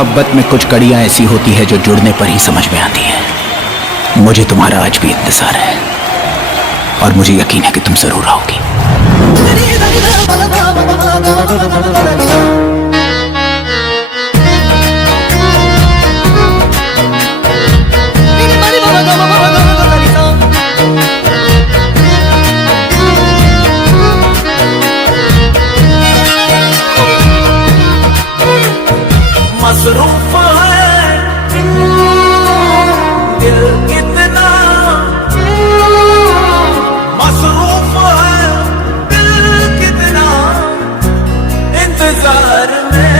मोहब्बत में कुछ कड़ियां ऐसी होती है जो जुड़ने पर ही समझ में आती है। मुझे तुम्हारा आज भी इंतजार है और मुझे यकीन है कि तुम जरूर आओगी। मसरूफ है दिल कितना, मसरूफ है दिल कितना इंतजार में।